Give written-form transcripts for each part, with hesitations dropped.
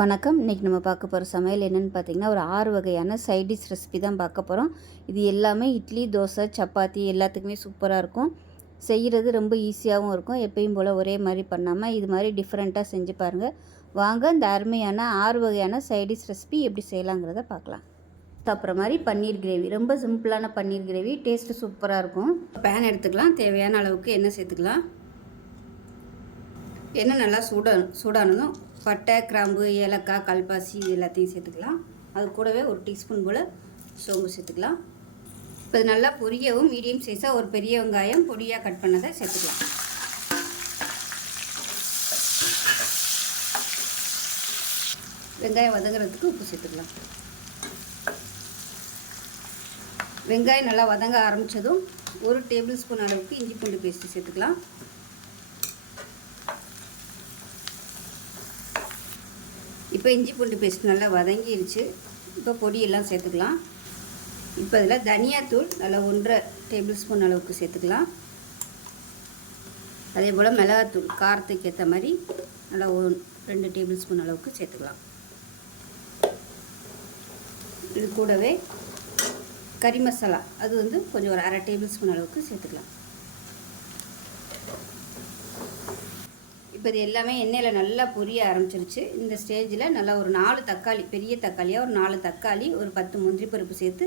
வணக்கம். இன்றைக்கி நம்ம பார்க்க போகிற சமையல் என்னென்னு பார்த்தீங்கன்னா, ஒரு 6 வகையான சைட் டிஷ் ரெசிபி தான் பார்க்க போகிறோம். இது எல்லாமே இட்லி, தோசை, சப்பாத்தி எல்லாத்துக்குமே சூப்பராக இருக்கும். செய்கிறது ரொம்ப ஈஸியாகவும் இருக்கும். எப்பயும் போல் ஒரே மாதிரி பண்ணாமல் இது மாதிரி டிஃப்ரெண்ட்டாக செஞ்சு பாருங்கள். வாங்க இந்த அருமையான 6 வகையான சைட் டிஷ் ரெசிபி எப்படி செய்யலாங்கிறத பார்க்கலாம். அப்புறம் மாதிரி பன்னீர் கிரேவி, ரொம்ப சிம்பிளான பன்னீர் கிரேவி, டேஸ்ட்டு சூப்பராக இருக்கும். பேன் எடுத்துக்கலாம். தேவையான அளவுக்கு எண்ணெய் சேர்த்துக்கலாம். எண்ணெய் நல்லா சூடானதும் பட்டை, கிராம்பு, ஏலக்காய், கல்பாசி இது எல்லாத்தையும் சேர்த்துக்கலாம். அது கூடவே ஒரு டீஸ்பூன் போல் சோம்பு சேர்த்துக்கலாம். இப்போ இது நல்லா பொரியவும் மீடியம் சைஸாக ஒரு பெரிய வெங்காயம் பொடியாக கட் பண்ணதை சேர்த்துக்கலாம். வெங்காயம் வதங்குறதுக்கு உப்பு சேர்த்துக்கலாம். வெங்காயம் நல்லா வதங்க ஆரம்பித்ததும் ஒரு டேபிள் ஸ்பூன் அளவுக்கு இஞ்சி பூண்டு பேஸ்ட்டு சேர்த்துக்கலாம். இப்போ இஞ்சி பூண்டு பேஸ்ட் நல்லா வதங்கிடுச்சு. இப்போ பொடியெல்லாம் சேர்த்துக்கலாம். இப்போ இதில் தனியாத்தூள் நல்லா 1.5 டேபிள் ஸ்பூன் அளவுக்கு சேர்த்துக்கலாம். அதே போல் மிளகாத்தூள் காரத்துக்கு ஏற்ற மாதிரி நல்லா 2 டேபிள் ஸ்பூன் அளவுக்கு சேர்த்துக்கலாம். இது கூடவே கறி மசாலா அது கொஞ்சம் ஒரு 1/2 டேபிள் ஸ்பூன் அளவுக்கு சேர்த்துக்கலாம். இப்போ இது எல்லாமே எண்ணெயில் நல்லா பொரிய ஆரம்பிச்சிருச்சு. இந்த ஸ்டேஜில் நல்லா ஒரு 4 தக்காளி, பெரிய தக்காளியாக ஒரு 4 தக்காளி, ஒரு 10 முந்திரி பருப்பு சேர்த்து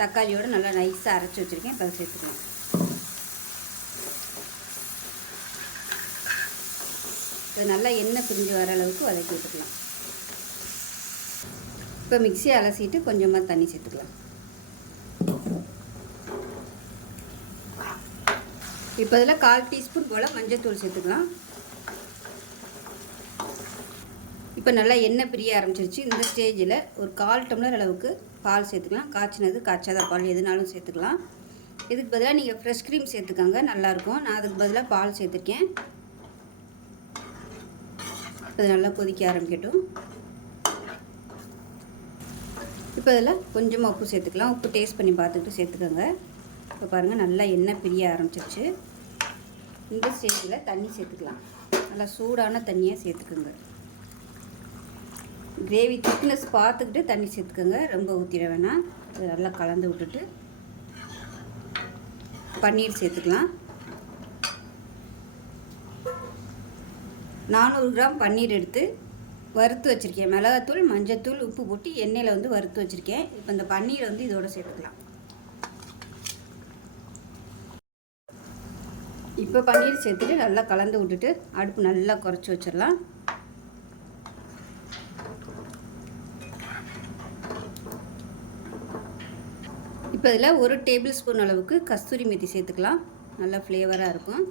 தக்காளியோடு நல்லா நைஸாக அரைச்சி வச்சுருக்கேன். இப்போ அதை சேர்த்துக்கலாம். இது நல்லா எண்ணெய் பிரிஞ்சு வர அளவுக்கு வதக்கி விட்டுக்கலாம். இப்போ மிக்சியை அலசிட்டு கொஞ்சமாக தண்ணி சேர்த்துக்கலாம். இப்போ இதில் 1/4 டீஸ்பூன் போல் மஞ்சள் சேர்த்துக்கலாம். இப்போ நல்லா எண்ணெய் பிரிய ஆரம்பிச்சிருச்சு. இந்த ஸ்டேஜில் ஒரு 1/4 டம்ளர் அளவுக்கு பால் சேர்த்துக்கலாம். காய்ச்சினது, காய்ச்சாத பால் எதுனாலும் சேர்த்துக்கலாம். இதுக்கு பதிலாக நீங்கள் ஃப்ரெஷ் க்ரீம் சேர்த்துக்கோங்க, நல்லாயிருக்கும். நான் அதுக்கு பதிலாக பால் சேர்த்துருக்கேன். இப்போ நல்லா கொதிக்க ஆரம்பிக்கட்டும். இப்போ இதில் கொஞ்சமாக உப்பு சேர்த்துக்கலாம். உப்பு டேஸ்ட் பண்ணி பார்த்துக்கிட்டு சேர்த்துக்கோங்க. இப்போ பாருங்கள் நல்லா எண்ணெய் பிரிய ஆரம்பிச்சிருச்சு. இந்த ஸ்டேஜில் தண்ணி சேர்த்துக்கலாம். நல்லா சூடான தண்ணியாக சேர்த்துக்கோங்க. கிரேவி திக்னஸ் பார்த்துக்கிட்டு தண்ணி சேர்த்துக்கோங்க, ரொம்ப ஊற்றிட வேணாம். நல்லா கலந்து விட்டுட்டு பன்னீர் சேர்த்துக்கலாம். 400 கிராம் பன்னீர் எடுத்து வறுத்து வச்சுருக்கேன். மிளகாத்தூள், மஞ்சத்தூள், உப்பு போட்டு எண்ணெயில் வறுத்து வச்சுருக்கேன். இப்போ இந்த பன்னீரை இதோடு சேர்த்துக்கலாம். இப்போ பன்னீர் சேர்த்துட்டு நல்லா கலந்து விட்டுட்டு அடுப்பு நல்லா குறைச்சி வச்சிடலாம். இப்போ இதில் 1 டேபிள் ஸ்பூன் அளவுக்கு கஸ்தூரி மெத்தி சேர்த்துக்கலாம். நல்லா ஃப்ளேவராக இருக்கும்.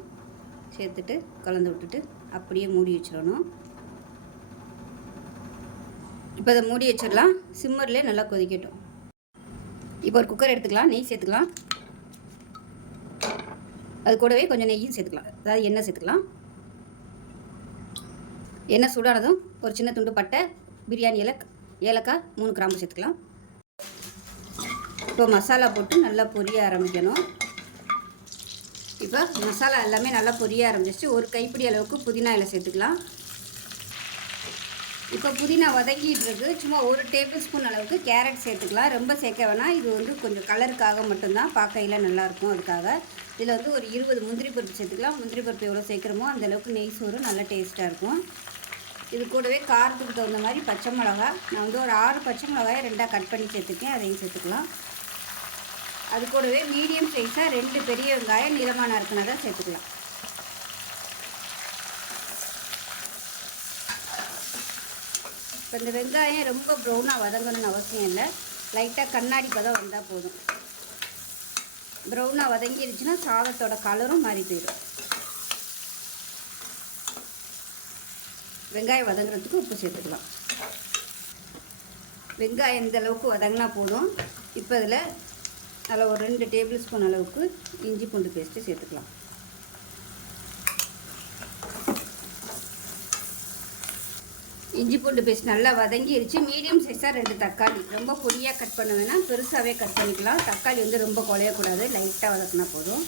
சேர்த்துட்டு கலந்து விட்டுட்டு அப்படியே மூடி வச்சிடணும். இப்போ அதை மூடி வச்சிடலாம். சிம்மர்லேயே நல்லா கொதிக்கட்டும். இப்போ ஒரு குக்கர் எடுத்துக்கலாம். நெய் சேர்த்துக்கலாம். அது கூடவே கொஞ்சம் நெய்யும் சேர்த்துக்கலாம், அதாவது எண்ணெய் சேர்த்துக்கலாம். எண்ணெய் சூடானதும் ஒரு சின்ன துண்டு பட்டை, பிரியாணி ஏலக்காய், 3 கிராம்பு சேர்த்துக்கலாம். இப்போ மசாலா போட்டு நல்லா பொரிய ஆரம்பிக்கணும். இப்போ மசாலா எல்லாமே நல்லா பொரிய ஆரம்பிச்சிச்சு. ஒரு கைப்பிடி அளவுக்கு புதினா இலை சேர்த்துக்கலாம். இப்போ புதினா வதங்கிட்டு இருக்கு. சும்மா 1 டேபிள் ஸ்பூன் அளவுக்கு கேரட் சேர்த்துக்கலாம். ரொம்ப சேர்க்க வேணாம். இது கொஞ்சம் கலருக்காக மட்டும்தான், பார்க்கையில் நல்லாயிருக்கும். அதுக்காக இதில் ஒரு 20 முந்திரி பருப்பு சேர்த்துக்கலாம். முந்திரி பருப்பு எவ்வளோ சேர்க்குறோமோ அந்தளவுக்கு நெய் சோறு நல்லா டேஸ்ட்டாக இருக்கும். இது கூடவே காரத்துக்கு தகுந்த மாதிரி பச்சை மிளகா, நான் ஒரு 6 பச்சை மிளகாயை 2ஆக கட் பண்ணி சேர்த்துருக்கேன். அதையும் சேர்த்துக்கலாம். அது கூடவே மீடியம் சைஸாக 2 பெரிய வெங்காயம் நீளமான இருக்குனதை சேர்த்துக்கலாம். இப்போ இந்த வெங்காயம் ரொம்ப ப்ரௌனாக வதங்கணும்னு அவசியம் இல்லை. லைட்டாக கண்ணாடி பதம் வந்தால் போதும். ப்ரௌனாக வதங்கிருச்சுன்னா சாதத்தோட கலரும் மாறி போயிடும். வெங்காயம் வதங்குறதுக்கு உப்பு சேர்த்துக்கலாம். வெங்காயம் இந்த அளவுக்கு வதங்கினா போதும். இப்போ இதில் அதில் ஒரு 2 டேபிள் ஸ்பூன் அளவுக்கு இஞ்சி பூண்டு பேஸ்ட்டு சேர்த்துக்கலாம். இஞ்சி பூண்டு பேஸ்ட் நல்லா வதங்கிடுச்சு. மீடியம் சைஸாக 2 தக்காளி, ரொம்ப பொடியாக கட் பண்ண வேணாம், பெருசாகவே கட் பண்ணிக்கலாம். தக்காளி ரொம்ப குழையக்கூடாது, லைட்டாக வதக்கினா போதும்.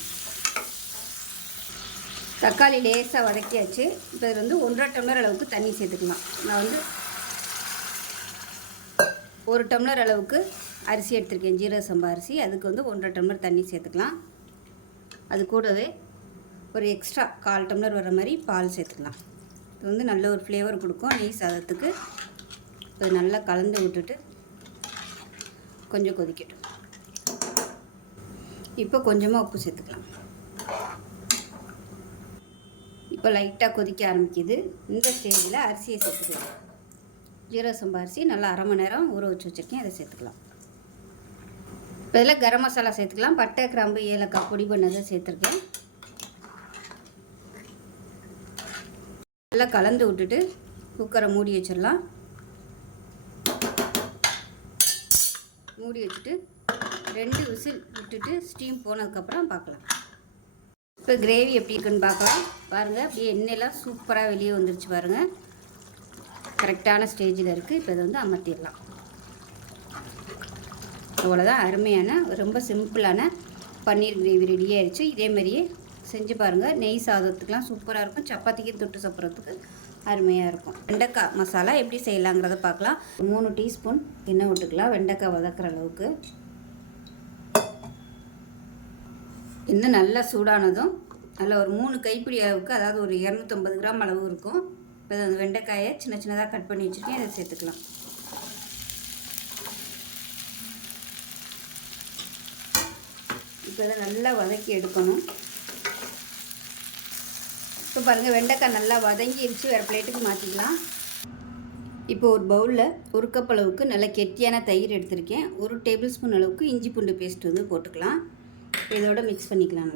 தக்காளி லேசாக வதக்கியாச்சு. இப்போ இதில் 1.5 டம்ளர் அளவுக்கு தண்ணி சேர்த்துக்கலாம். நான் 1 டம்ளர் அளவுக்கு அரிசி எடுத்திருக்கேன், ஜீரக சம்பா அரிசி. அதுக்கு வந்து 1.5 டம்ளர் தண்ணி சேர்த்துக்கலாம். அது கூடவே ஒரு எக்ஸ்ட்ரா 1/4 டம்ளர் வர மாதிரி பால் சேர்த்துக்கலாம். இது வந்து நல்ல ஒரு ஃப்ளேவர் கொடுக்கும் நெய் சாதத்துக்கு. அது நல்லா கலந்து விட்டுட்டு கொஞ்சம் கொதிக்கட்டும். இப்போ கொஞ்சமாக உப்பு சேர்த்துக்கலாம். இப்போ லைட்டாக கொதிக்க ஆரம்பிக்குது. இந்த ஸ்டேஜில் அரிசியை சேர்த்துக்கலாம். ஜீரக சம்பா அரிசி நல்லா 1/2 மணி நேரம் ஊற வச்சு வச்சுருக்கேன், அதை சேர்த்துக்கலாம். இப்போ இதில் கரம் மசாலா சேர்த்துக்கலாம். பட்டை, கிராம்பு, ஏலக்காய் பொடி பண்ணதை சேர்த்துருக்கேன். நல்லா கலந்து விட்டுட்டு குக்கரை மூடி வச்சிடலாம். மூடி வச்சுட்டு 2 விசில் விட்டுட்டு ஸ்டீம் போனதுக்கப்புறம் பார்க்கலாம். இப்போ கிரேவி எப்படி இருக்குன்னு பார்க்கலாம். பாருங்கள், அப்படியே எண்ணெயெல்லாம் சூப்பராக வெளியே வந்துருச்சு பாருங்கள். கரெக்டான ஸ்டேஜில் இருக்குது. இப்போ இதை வந்து அமர்த்திடலாம். அவ்வளோதான், அருமையான ரொம்ப சிம்பிளான பன்னீர் கிரேவி ரெடி ஆயிடுச்சு. இதே மாதிரியே செஞ்சு பாருங்கள். நெய் சாதத்துக்கெலாம் சூப்பராக இருக்கும். சப்பாத்திக்கு தொட்டு சாப்பிட்றதுக்கு அருமையாக இருக்கும். வெண்டைக்காய் மசாலா எப்படி செய்யலாங்கிறத பார்க்கலாம். 3 டீஸ்பூன் எண்ணெய் விட்டுக்கலாம், வெண்டைக்காய் வதக்குற அளவுக்கு. எண்ணெய் நல்லா சூடானதும் நல்லா ஒரு 3 கைப்பிடி அளவுக்கு, அதாவது ஒரு 250 கிராம் அளவு இருக்கும். இப்போ அந்த வெண்டைக்காயை சின்ன சின்னதாக கட் பண்ணி வச்சுருக்கேன், அதை சேர்த்துக்கலாம். இப்போ இதை நல்லா வதக்கி எடுக்கணும். இப்போ பாருங்கள், வெண்டைக்காய் நல்லா வதங்கிடுச்சு. வேறு பிளேட்டுக்கு மாற்றிக்கலாம். இப்போ ஒரு பவுலில் 1 கப் அளவுக்கு நல்ல கெட்டியான தயிர் எடுத்திருக்கேன். 1 டேபிள் ஸ்பூன் அளவுக்கு இஞ்சி பூண்டு பேஸ்ட் வந்து போட்டுக்கலாம். இதோட மிக்ஸ் பண்ணிக்கலாம்.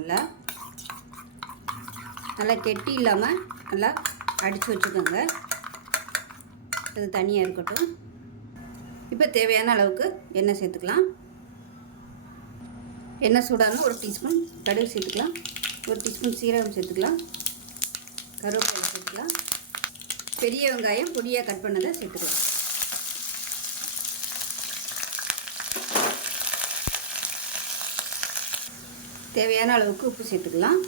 நல்லா கெட்டி இல்லாமல் நல்லா அடித்து வச்சுக்கோங்க. அது தனியாக இருக்கட்டும். இப்போ தேவையான அளவுக்கு எண்ணெய் சேர்த்துக்கலாம். எண்ணெய் சூடானு 1 டீஸ்பூன் கடுகு சேர்த்துக்கலாம். 1 டீஸ்பூன் சீரகம் சேர்த்துக்கலாம். கருவேப்பிலை சேர்த்துக்கலாம். பெரிய வெங்காயம் பொடியாக கட் பண்ணதை சேர்த்துக்கலாம். தேவையான அளவுக்கு உப்பு சேர்த்துக்கலாம்.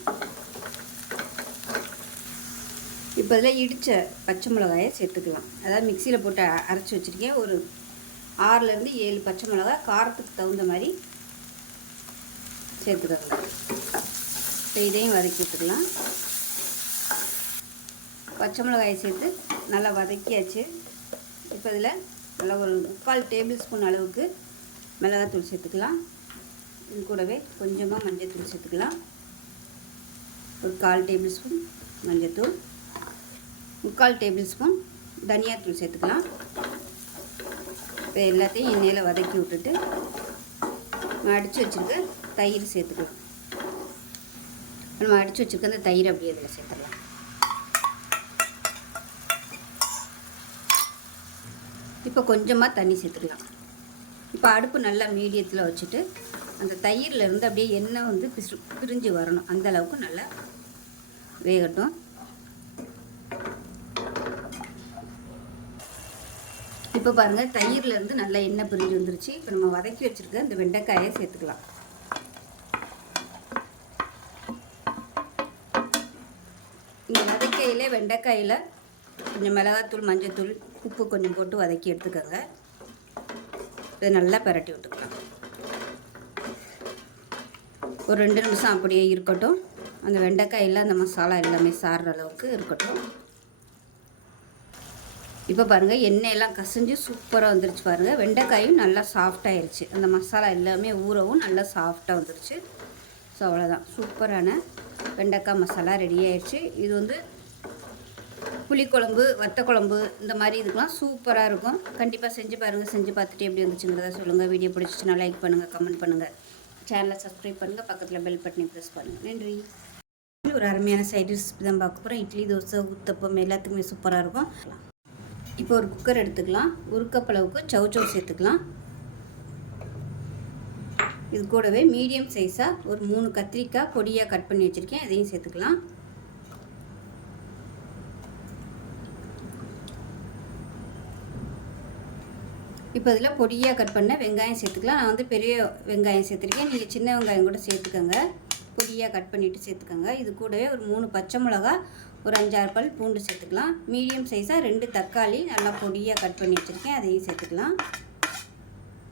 இப்போ இதில் இடித்த பச்சை மிளகாயை சேர்த்துக்கலாம். அதாவது மிக்சியில் போட்டு அரைச்சி வச்சுருக்கேன். ஒரு 6லேருந்து 7 பச்சை மிளகாய் காரத்துக்கு தகுந்த மாதிரி சேர்த்துக்கோங்க. இப்போ இதையும் வதக்கி விட்டுக்கலாம். பச்சை மிளகாயை சேர்த்து நல்லா வதக்கியாச்சு. இப்போ இதில் நல்லா ஒரு 3/4 டேபிள் ஸ்பூன் அளவுக்கு மிளகாத்தூள் சேர்த்துக்கலாம். இது கூடவே கொஞ்சமாக மஞ்சள்தூள் சேர்த்துக்கலாம். ஒரு 1/4 டேபிள் ஸ்பூன் மஞ்சள்தூள், 3/4 டேபிள் ஸ்பூன் தனியாத்தூள் சேர்த்துக்கலாம். இப்போ எல்லாத்தையும் எண்ணெயில் வதக்கி விட்டுட்டு நம்ம அடித்து வச்சுருக்க தயிர் சேர்த்துக்கலாம். நம்ம அடித்து வச்சுருக்க அந்த தயிர் அப்படியே இதில் சேர்த்துடலாம். இப்போ கொஞ்சமாக தண்ணி சேர்த்துக்கலாம். இப்போ அடுப்பு நல்லா மீடியத்தில் வச்சுட்டு அந்த தயிர்லேருந்து அப்படியே எண்ணெய் வந்து பிரிஞ்சு வரணும். அந்த அளவுக்கு நல்லா வேகட்டும். இப்போ பாருங்கள், தயிர்லேருந்து நல்லா எண்ணெய் பிரிஞ்சு வந்துருச்சு. இப்போ நம்ம வதக்கி வச்சுருக்க இந்த வெண்டைக்காயை சேர்த்துக்கலாம். இந்த வதக்கையில் வெண்டைக்காயில் கொஞ்சம் மிளகாத்தூள், மஞ்சள்தூள், உப்பு கொஞ்சம் போட்டு வதக்கி எடுத்துக்கோங்க. இதை நல்லா பரட்டி விட்டுக்கலாம். ஒரு 2 நிமிஷம் அப்படியே இருக்கட்டும். அந்த வெண்டைக்காயில் அந்த மசாலா எல்லாமே சாறுற அளவுக்கு இருக்கட்டும். இப்போ பாருங்கள், எண்ணெயெல்லாம் கசிஞ்சு சூப்பராக வந்துருச்சு பாருங்கள். வெண்டைக்காயும் நல்லா சாஃப்டாகிருச்சு. அந்த மசாலா எல்லாமே ஊறவும் நல்லா சாஃப்டாக வந்துருச்சு. ஸோ அவ்வளோதான், சூப்பரான வெண்டைக்காய் மசாலா ரெடி ஆயிடுச்சு. இது வந்து புளிக்குழம்பு, வத்தக்குழம்பு இந்த மாதிரி இதுக்கெலாம் சூப்பராக இருக்கும். கண்டிப்பாக செஞ்சு பாருங்கள். செஞ்சு பார்த்துட்டு எப்படி வந்துச்சுங்கிறத சொல்லுங்கள். வீடியோ பிடிச்சிச்சுன்னா லைக் பண்ணுங்கள், கமெண்ட் பண்ணுங்கள், சேனலை சப்ஸ்கிரைப் பண்ணுங்கள், பக்கத்தில் பெல் பட்டனை ப்ரெஸ் பண்ணுங்கள். நன்றி. ஒரு அருமையான சைட் ரெசிபி தான் பார்க்க போகிறோம். இட்லி, தோசை, ஊத்தப்பம் எல்லாத்துக்குமே சூப்பராக இருக்கும். இப்போ ஒரு குக்கர் எடுத்துக்கலாம். 1 கப் அளவுக்கு சௌச்சௌ சேர்த்துக்கலாம். இது கூடவே மீடியம் சைஸாக ஒரு 3 கத்திரிக்காய் பொடியாக கட் பண்ணி வச்சுருக்கேன், அதையும் சேர்த்துக்கலாம். இப்போ இதில் பொடியாக கட் பண்ண வெங்காயம் சேர்த்துக்கலாம். நான் வந்து பெரிய வெங்காயம் சேர்த்துருக்கேன். நீங்கள் சின்ன வெங்காயம் கூட சேர்த்துக்கோங்க. பொடியாக கட் பண்ணிவிட்டு சேர்த்துக்கோங்க. இது கூடவே ஒரு 3 பச்சை மிளகா, ஒரு 5-6 பல் பூண்டு சேர்த்துக்கலாம். மீடியம் சைஸாக 2 தக்காளி நல்லா பொடியாக கட் பண்ணி வச்சுருக்கேன், அதையும் சேர்த்துக்கலாம்.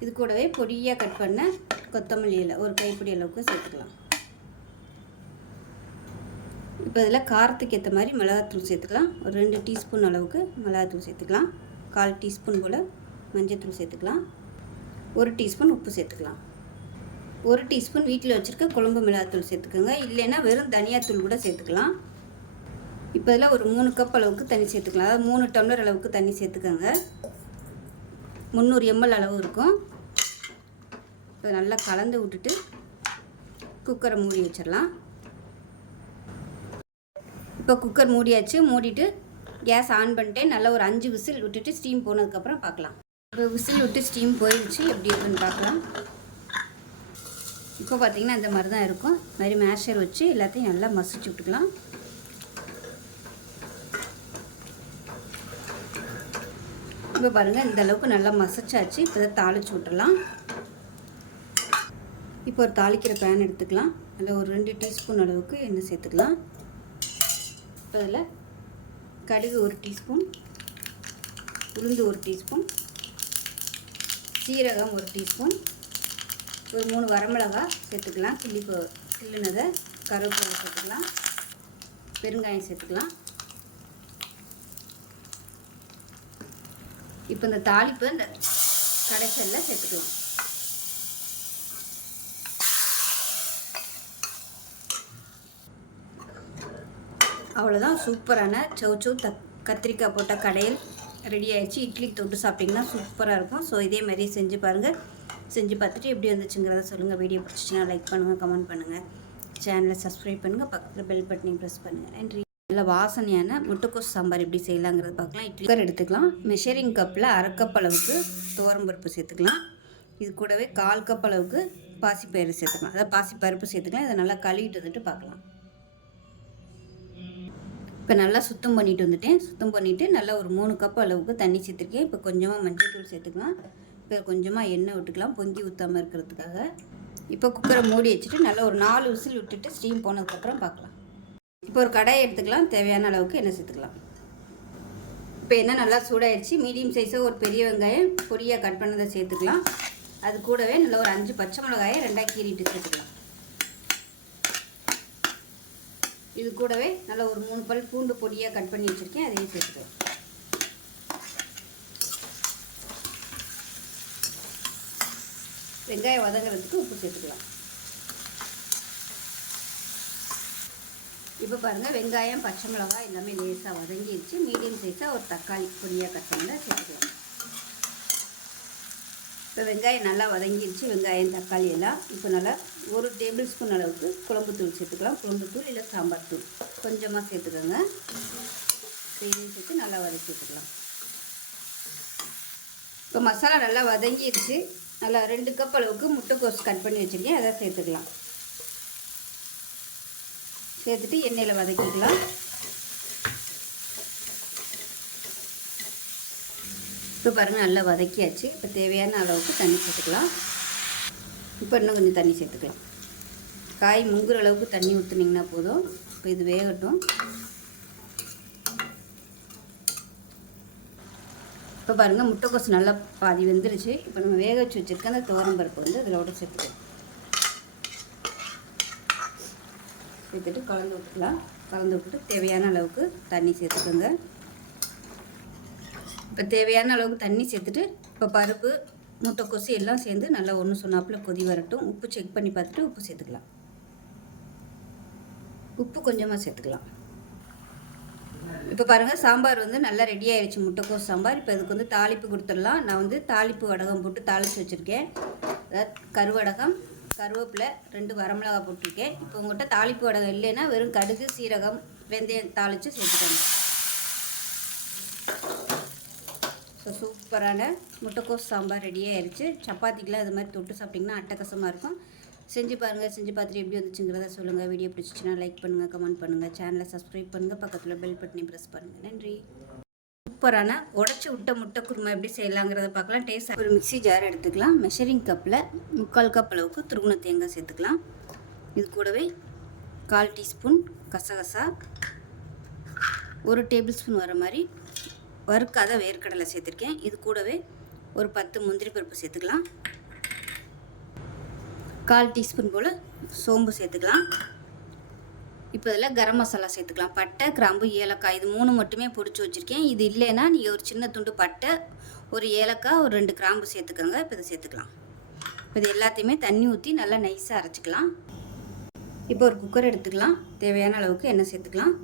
இது கூடவே பொடியாக கட் பண்ண கொத்தமல்லி இலை ஒரு கைப்பிடி அளவுக்கு சேர்த்துக்கலாம். இப்போ இதில் காரத்துக்கு ஏற்ற மாதிரி மிளகாத்தூள் சேர்த்துக்கலாம். ஒரு 2 டீஸ்பூன் அளவுக்கு மிளகாத்தூள் சேர்த்துக்கலாம். 1/4 டீஸ்பூன் போல் மஞ்சள்தூள் சேர்த்துக்கலாம். 1 டீஸ்பூன் உப்பு சேர்த்துக்கலாம். 1 டீஸ்பூன் வீட்டில் வச்சுருக்க குழம்பு மிளகாத்தூள் சேர்த்துக்கோங்க. இல்லைன்னா வெறும் தனியாத்தூள் கூட சேர்த்துக்கலாம். இப்போ இதில் ஒரு 3 கப் அளவுக்கு தண்ணி சேர்த்துக்கலாம். அதாவது 3 டம்ளர் அளவுக்கு தண்ணி சேர்த்துக்கோங்க. 300 ml அளவு இருக்கும். இப்போ நல்லா கலந்து விட்டுட்டு குக்கரை மூடி வச்சிடலாம். இப்போ குக்கர் மூடியாச்சு. மூடிட்டு கேஸ் ஆன் பண்ணிட்டு நல்லா ஒரு 5 விசில் விட்டுட்டு ஸ்டீம் போனதுக்கப்புறம் பார்க்கலாம். இப்போ விசில் விட்டு ஸ்டீம் போயிடுச்சு. எப்படி இருக்குன்னு பார்க்கலாம். இப்போ பார்த்திங்கன்னா இந்த மாதிரி தான் இருக்கும். இந்த மாதிரி மேஷர் வச்சு எல்லாத்தையும் நல்லா மசிச்சு விட்டுக்கலாம். இப்போ பாருங்கள் இந்த அளவுக்கு நல்லா மசிச்சாச்சு. இப்போ இதை தாளித்து விட்டுடலாம். இப்போ ஒரு தாளிக்கிற பேன் எடுத்துக்கலாம். அதில் ஒரு 2 டீஸ்பூன் அளவுக்கு எண்ணெய் சேர்த்துக்கலாம். இப்போ அதில் கடுகு 1 டீஸ்பூன், உளுந்து 1 டீஸ்பூன், சீரகம் 1 டீஸ்பூன், ஒரு 3 வரமிளகாய் சேர்த்துக்கலாம். கிள்ளினதை கருவேப்பிலை சேர்த்துக்கலாம். பெருங்காயம் சேர்த்துக்கலாம். இப்போ இந்த தாளிப்பு இந்த கடைசலில் சேர்த்துக்கலாம். அவ்வளோதான். சூப்பரான சௌச்சௌ கத்திரிக்காய் போட்ட கடையில் ரெடி ஆகிடுச்சு. இட்லிக்கு தொட்டு சாப்பிட்டிங்கன்னா சூப்பராக இருக்கும். ஸோ இதே மாதிரி செஞ்சு பாருங்கள். செஞ்சு பார்த்துட்டு எப்படி வந்துச்சுங்கிறத சொல்லுங்கள். வீடியோ பிடிச்சிச்சின்னா லைக் பண்ணுங்கள், கமெண்ட் பண்ணுங்கள், சேனலை சப்ஸ்கிரைப் பண்ணுங்கள், பக்கத்தில் பெல் பட்டனையும் ப்ரெஸ் பண்ணுங்கள். நன்றி. நல்ல வாசனையான முட்டைக்கோஸ் சாம்பார் எப்படி செய்யலாங்கிறது பார்க்கலாம். இட்லி குக்கர் எடுத்துக்கலாம். மெஷரிங் கப்பில் 1/2 கப் அளவுக்கு துவரம்பருப்பு சேர்த்துக்கலாம். இது கூடவே 1/4 கப் அளவுக்கு பாசிப்பயிறு சேர்த்துக்கலாம். அதாவது பாசிப்பருப்பு சேர்த்துக்கலாம். இதை நல்லா கழுவிட்டு வந்துட்டு பார்க்கலாம். இப்போ நல்லா சுத்தம் பண்ணிட்டு வந்துட்டேன். சுத்தம் பண்ணிவிட்டு நல்லா ஒரு 3 கப் அளவுக்கு தண்ணி சேர்த்துருக்கேன். இப்போ கொஞ்சமாக மஞ்சள் தூள் சேர்த்துக்கலாம். இப்போ கொஞ்சமாக எண்ணெய் விட்டுக்கலாம் பொங்கி ஊற்றாமல் இருக்கிறதுக்காக. இப்போ குக்கரை மூடி வச்சுட்டு நல்லா ஒரு 4 விசில் விட்டுட்டு ஸ்டீம் போனதுக்கப்புறம் பார்க்கலாம். இப்போ ஒரு கடாயை எடுத்துக்கலாம். தேவையான அளவுக்கு எண்ணெய் சேர்த்துக்கலாம். இப்போ எண்ணெய் நல்லா சூடாயிடுச்சு. மீடியம் சைஸாக ஒரு பெரிய வெங்காயம் பொடியாக கட் பண்ணதை சேர்த்துக்கலாம். அது கூடவே நல்லா ஒரு 5 பச்சை மிளகாயை 2ஆக கீறிட்டு சேர்த்துக்கலாம். இது கூடவே நல்லா ஒரு 3 பல் பூண்டு பொடியாக கட் பண்ணி வச்சுருக்கேன். அதையும் சேர்த்துக்கலாம். வெங்காயம் வதங்குறதுக்கு உப்பு சேர்த்துக்கலாம். இப்போ பாருங்கள் வெங்காயம் பச்சை மிளகாய் எல்லாமே லேசாக வதங்கிடுச்சு. மீடியம் சைஸாக ஒரு தக்காளி பொடியாக கட் பண்ணதை சேர்த்துக்கலாம். இப்போ வெங்காயம் நல்லா வதங்கிடுச்சு. வெங்காயம் தக்காளி எல்லாம் இப்போ நல்லா 1 டேபிள் ஸ்பூன் அளவுக்கு குழம்புத்தூள் சேர்த்துக்கலாம். குழம்புத்தூள் இல்லை சாம்பார் தூள் கொஞ்சமாக சேர்த்துக்கோங்க. இதையும் சேர்த்து நல்லா வதக்கி விட்டுக்கலாம். இப்போ மசாலா நல்லா வதங்கிடுச்சு. நல்லா 2 கப் அளவுக்கு முட்டைக்கோஸ் கட் பண்ணி வச்சுருக்கேன். அதை சேர்த்துக்கலாம். சேர்த்துட்டு எண்ணெயில் வதக்கிக்கலாம். இப்போ பாருங்கள் நல்லா வதக்கியாச்சு. இப்போ தேவையான அளவுக்கு தண்ணி சேர்த்துக்கலாம். இப்போ இன்னும் கொஞ்சம் தண்ணி சேர்த்துக்கலாம். காய் முங்குற அளவுக்கு தண்ணி ஊற்றுனீங்கன்னா போதும். இப்போ இது வேகட்டும். இப்போ பாருங்கள் முட்டைக்கோஸ் நல்லா பாதி வெந்துருச்சு. இப்போ நம்ம வேக வச்சு வச்சுருக்க அந்த துவரம்பருப்பு வந்து இதோட சேர்த்துக்கலாம். சேர்த்துட்டு கலந்து விட்டுக்கலாம். கலந்து விட்டுட்டு தேவையான அளவுக்கு தண்ணி சேர்த்துக்கோங்க. இப்போ தேவையான அளவுக்கு தண்ணி சேர்த்துட்டு இப்போ பருப்பு முட்டைக்கோசு எல்லாம் சேர்ந்து நல்லா ஒன்று சொன்னாப்பில் கொதி வரட்டும். உப்பு செக் பண்ணி பார்த்துட்டு உப்பு சேர்த்துக்கலாம். உப்பு கொஞ்சமாக சேர்த்துக்கலாம். இப்போ பாருங்கள் சாம்பார் வந்து நல்லா ரெடி ஆகிடுச்சு. முட்டைக்கோஸ் சாம்பார். இப்போ இதுக்கு வந்து தாளிப்பு கொடுத்துடலாம். நான் வந்து தாளிப்பு வடகம் போட்டு தாளித்து வச்சுருக்கேன். அதாவது கருவடகம், கருவேப்பிலை, 2 வரமிளகாய் போட்டிருக்கேன். இப்போ உங்கள்கிட்ட தாளிப்பு வடகம் இல்லைன்னா வெறும் கடுகு, சீரகம், வெந்தயம் தாளித்து சேர்த்துக்கோங்க. ஸோ சூப்பரான முட்டைக்கோஸ் சாம்பார் ரெடியாக ஆயிடுச்சு. சப்பாத்திக்கெலாம் இது மாதிரி தொட்டு சாப்பிட்டிங்கன்னா அட்டகாசமாக இருக்கும். செஞ்சு பாருங்கள். செஞ்சு பார்த்துட்டு எப்படி வந்துச்சுங்கிறத சொல்லுங்கள். வீடியோ பிடிச்சிச்சின்னா லைக் பண்ணுங்கள், கமெண்ட் பண்ணுங்கள், சேனலை சப்ஸ்கிரைப் பண்ணுங்கள், பக்கத்தில் பெல் பட்டனை ப்ரெஸ் பண்ணுங்கள். நன்றி. சூப்பரான உடச்சி விட்ட முட்டை குருமா எப்படி செய்யலாங்கிறத பார்க்கலாம். டேஸ்ட் ஒரு மிக்ஸி ஜார் எடுத்துக்கலாம். மெஷரிங் கப்பில் 3/4 கப் அளவுக்கு துருவின தேங்காய் சேர்த்துக்கலாம். இது கூடவே 1/4 டீஸ்பூன் கசகசா, 1 டேபிள் ஸ்பூன் வர மாதிரி வறுக்காத வேர்க்கடலை சேர்த்துருக்கேன். இது கூடவே ஒரு 10 முந்திரி பருப்பு சேர்த்துக்கலாம். 1/4 டீஸ்பூன் போல் சோம்பு சேர்த்துக்கலாம். இப்போ இதில் கரம் மசாலா சேர்த்துக்கலாம். பட்டை, கிராம்பு, ஏலக்காய் இது 3 மட்டுமே பொடிச்சு வச்சுருக்கேன். இது இல்லைன்னா நீங்கள் ஒரு சின்ன துண்டு பட்டை, ஒரு ஏலக்காய், ஒரு 2 கிராம்பு சேர்த்துக்கோங்க. இப்போ இதை சேர்த்துக்கலாம். இப்போ இது எல்லாத்தையுமே தண்ணி ஊற்றி நல்லா நைஸாக அரைச்சிக்கலாம். இப்போ ஒரு குக்கர் எடுத்துக்கலாம். தேவையான அளவுக்கு எண்ணெய் சேர்த்துக்கலாம்.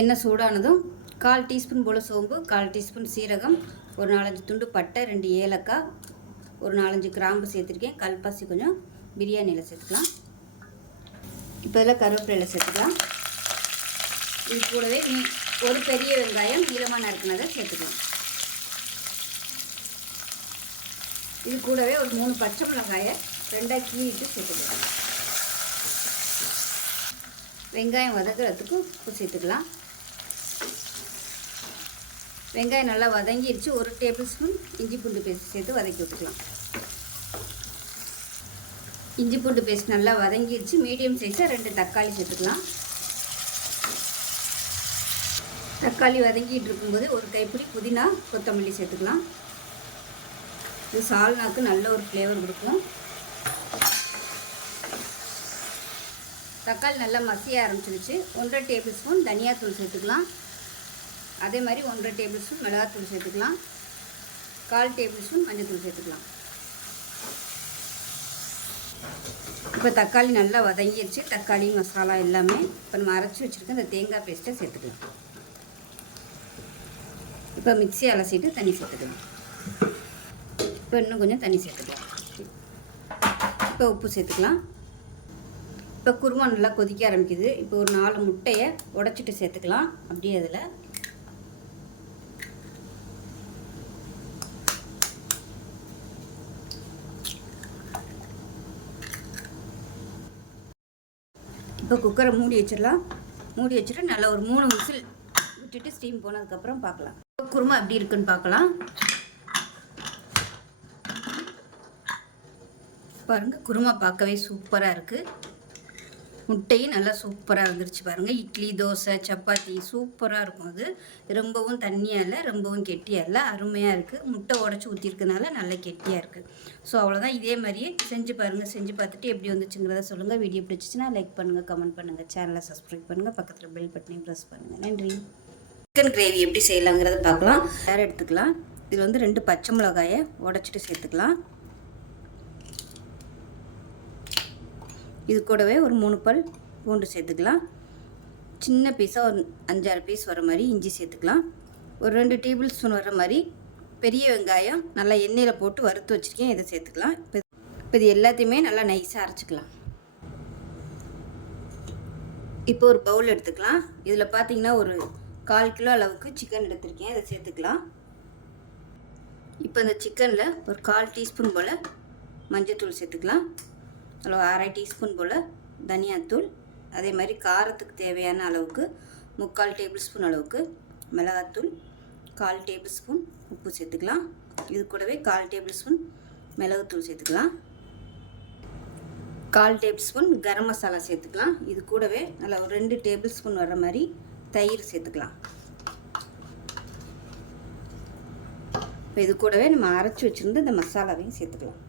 எண்ணெய் சூடானதும் 1/4 டீஸ்பூன் போல் சோம்பு, 1/4 டீஸ்பூன் சீரகம், ஒரு 4-5 துண்டு பட்டை, 2 ஏலக்காய், ஒரு 4-5 கிராம்பு சேர்த்துருக்கேன். கல்பாசி கொஞ்சம் பிரியாணியில் சேர்த்துக்கலாம். இப்போ இதில் கருவேப்பிலையில் சேர்த்துக்கலாம். இது கூடவே ஒரு பெரிய வெங்காயம் நீளமாக நறுக்குனதை சேர்த்துக்கலாம். இது கூடவே ஒரு 3 பச்சை மிளகாயை 2ஆக கீறிட்டு சேர்த்துக்கலாம். வெங்காயம் வதக்கிறதுக்கு உப்பு சேர்த்துக்கலாம். வெங்காயம் நல்லா வதங்கிடுச்சு. 1 டேபிள் ஸ்பூன் இஞ்சி பூண்டு பேஸ்ட் சேர்த்து வதக்கி விட்டுக்கலாம். இஞ்சி பூண்டு பேஸ்ட் நல்லா வதங்கிடுச்சு. மீடியம் சைஸாக 2 தக்காளி சேர்த்துக்கலாம். தக்காளி வதங்கிட்டு இருக்கும்போது ஒரு கைப்பிடி புதினா, கொத்தமல்லி சேர்த்துக்கலாம். இது சால்னாக்கு நல்ல ஒரு ஃப்ளேவர் கொடுக்கும். தக்காளி நல்லா மசிய ஆரம்பிச்சிருச்சு. 1.5 டேபிள் ஸ்பூன் தனியாத்தூள் சேர்த்துக்கலாம். அதே மாதிரி 1.5 டேபிள் ஸ்பூன் மிளகாத்தூள் சேர்த்துக்கலாம். 1/4 டேபிள் ஸ்பூன் மஞ்சள்தூள் சேர்த்துக்கலாம். இப்போ தக்காளி நல்லா வதங்கிடுச்சு. தக்காளி மசாலா எல்லாமே இப்போ நம்ம அரைச்சி வச்சுருக்க இந்த தேங்காய் பேஸ்ட்டை சேர்த்துக்கலாம். இப்போ மிக்ஸி அலசிட்டு தண்ணி சேர்த்துக்கலாம். இப்போ இன்னும் கொஞ்சம் தண்ணி சேர்த்துக்கலாம். இப்போ உப்பு சேர்த்துக்கலாம். இப்போ குருமா நல்லா கொதிக்க ஆரம்பிக்குது. இப்போ ஒரு 4 முட்டையை உடைச்சிட்டு சேர்த்துக்கலாம். அப்படியே அதில் இப்போ குக்கரை மூடி வச்சிடலாம். மூடி வச்சுட்டு நல்லா ஒரு 3 விசில் விட்டுட்டு ஸ்டீம் போனதுக்கப்புறம் பார்க்கலாம். குருமா எப்படி இருக்குன்னு பார்க்கலாம். பாருங்கள், குருமா பார்க்கவே சூப்பராக இருக்குது. முட்டையும் நல்லா சூப்பராக வந்துருச்சு பாருங்கள். இட்லி, தோசை, சப்பாத்தி சூப்பராக இருக்கும். அது ரொம்பவும் தண்ணியாக இல்லை, ரொம்பவும் கெட்டியாக இல்லை, அருமையாக இருக்குது. முட்டை உடச்சி ஊற்றிருக்கனால நல்லா கெட்டியாக இருக்குது. ஸோ அவ்வளோதான். இதே மாதிரியே செஞ்சு பாருங்கள். செஞ்சு பார்த்துட்டு எப்படி வந்துச்சுங்கிறத சொல்லுங்கள். வீடியோ பிடிச்சிச்சின்னா லைக் பண்ணுங்கள், கமெண்ட் பண்ணுங்கள், சேனலை சப்ஸ்கிரைப் பண்ணுங்கள், பக்கத்தில் பெல் பட்டனையும் ப்ரெஸ் பண்ணுங்கள். நன்றி. சிக்கன் கிரேவி எப்படி செய்யலாங்கிறத பார்க்கலாம். வேறு எடுத்துக்கலாம். இதில் வந்து 2 பச்சை மிளகாயை உடச்சிட்டு சேர்த்துக்கலாம். இது கூடவே ஒரு 3 பல் பூண்டு சேர்த்துக்கலாம். சின்ன பீஸாக ஒரு 5-6 பீஸ் வர மாதிரி இஞ்சி சேர்த்துக்கலாம். ஒரு 2 டேபிள் ஸ்பூன் வர மாதிரி பெரிய வெங்காயம் நல்லா எண்ணெயில் போட்டு வறுத்து வச்சுருக்கேன். இதை சேர்த்துக்கலாம். இப்போ இது எல்லாத்தையுமே நல்லா நைஸாக அரைச்சிக்கலாம். இப்போ ஒரு பவுல் எடுத்துக்கலாம். இதில் பார்த்தீங்கன்னா ஒரு 1/4 கிலோ அளவுக்கு சிக்கன் எடுத்திருக்கேன். இதை சேர்த்துக்கலாம். இப்போ இந்த சிக்கனில் ஒரு 1/4 டீஸ்பூன் போல் மஞ்சள்தூள் சேர்த்துக்கலாம். அதில் 1/2 டீஸ்பூன் போல் தனியாத்தூள், அதே மாதிரி காரத்துக்கு தேவையான அளவுக்கு 3/4 டேபிள் ஸ்பூன் அளவுக்கு மிளகாத்தூள், 1/4 டேபிள் ஸ்பூன் உப்பு சேர்த்துக்கலாம். இது கூடவே 1/4 டேபிள் ஸ்பூன் மிளகுத்தூள் சேர்த்துக்கலாம். 1/4 டேபிள் ஸ்பூன் கரம் மசாலா சேர்த்துக்கலாம். இது கூடவே நல்லா ஒரு 2 டேபிள் ஸ்பூன் வர மாதிரி தயிர் சேர்த்துக்கலாம். இப்போ இது கூடவே நம்ம அரைச்சி வச்சுருந்து இந்த மசாலாவையும் சேர்த்துக்கலாம்.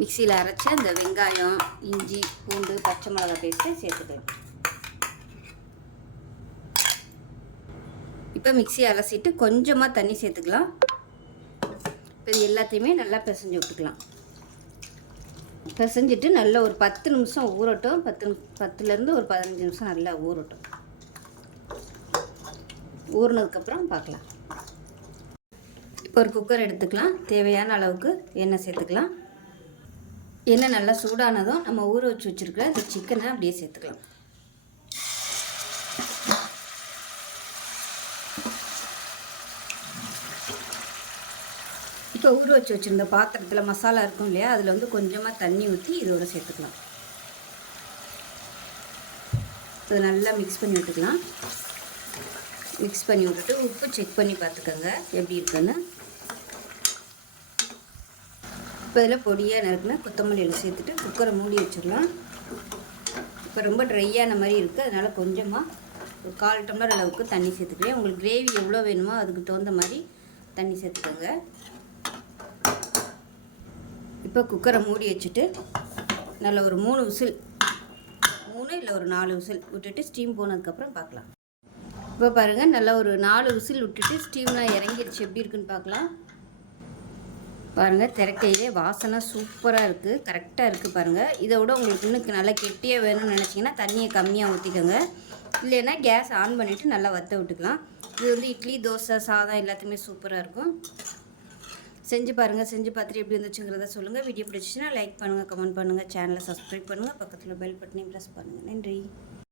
மிக்சியில் அரைச்ச இந்த வெங்காயம், இஞ்சி, பூண்டு, பச்சை மிளகாய் பேஸ்ட்டை சேர்த்துக்கலாம். இப்போ மிக்சியை அலசிட்டு கொஞ்சமாக தண்ணி சேர்த்துக்கலாம். இப்போ இது எல்லாத்தையுமே நல்லா பிசைஞ்சு விட்டுக்கலாம். பிசைஞ்சிட்டு நல்லா ஒரு 10 நிமிஷம் ஊறட்டும். 10லேருந்து ஒரு 15 நிமிஷம் நல்லா ஊறட்டும். ஊறினதுக்கப்புறம் பார்க்கலாம். இப்போ ஒரு குக்கர் எடுத்துக்கலாம். தேவையான அளவுக்கு எண்ணெய் சேர்த்துக்கலாம். எண்ணெய் நல்லா சூடானதும் நம்ம ஊற வச்சு வச்சுருக்கிற இந்த சிக்கனை அப்படியே சேர்த்துக்கலாம். இப்போ ஊற வச்சு வச்சுருந்த பாத்திரத்தில் மசாலா இருக்கும் இல்லையா, அதில் வந்து கொஞ்சமாக தண்ணி ஊற்றி இதோட சேர்த்துக்கலாம். இதை நல்லா மிக்ஸ் பண்ணி விட்டுக்கலாம். மிக்ஸ் பண்ணி விட்டுட்டு உப்பு செக் பண்ணி பார்த்துக்கோங்க எப்படி இருக்குன்னு. இப்போ இதில் பொடியாக நறுக்குனா கொத்தமல்லியில் சேர்த்துட்டு குக்கரை மூடி வச்சிடலாம். இப்போ ரொம்ப ட்ரையான மாதிரி இருக்குது, அதனால் கொஞ்சமாக ஒரு 1/4 டம்ளர் அளவுக்கு தண்ணி சேர்த்துக்கிறேன். உங்களுக்கு கிரேவி எவ்வளோ வேணுமோ அதுக்கு தகுந்த மாதிரி தண்ணி சேர்த்துக்கோங்க. இப்போ குக்கரை மூடி வச்சுட்டு நல்ல ஒரு 3 விசில், 3 இல்லை ஒரு 4 விசில் விட்டுட்டு ஸ்டீம் போனதுக்கப்புறம் பார்க்கலாம். இப்போ பாருங்கள், நல்லா ஒரு 4 விசில் விட்டுட்டு ஸ்டீம்லாம் இறங்கிடுச்சு. எப்படி இருக்குன்னு பார்க்கலாம். பாருங்கள், திறக்கையிலே வாசனை சூப்பராக இருக்குது, கரெக்டாக இருக்குது பாருங்கள். இதை விட உங்களுக்கு இன்னும் நல்லா கெட்டியாக வேணும்னு நினச்சிங்கன்னா தண்ணியை கம்மியாக ஊற்றிக்கோங்க. இல்லைன்னா கேஸ் ஆன் பண்ணிவிட்டு நல்லா வற்ற விட்டுக்கலாம். இது வந்து இட்லி, தோசை, சாதம் எல்லாத்துக்குமே சூப்பராக இருக்கும். செஞ்சு பாருங்கள். செஞ்சு பார்த்துட்டு எப்படி இருந்துச்சுங்கிறத சொல்லுங்கள். வீடியோ பிடிச்சிச்சின்னா லைக் பண்ணுங்கள், கமெண்ட் பண்ணுங்கள், சேனலை சப்ஸ்கிரைப் பண்ணுங்கள், பக்கத்தில் பெல் பட்டனையும் ப்ரெஸ் பண்ணுங்கள். நன்றி.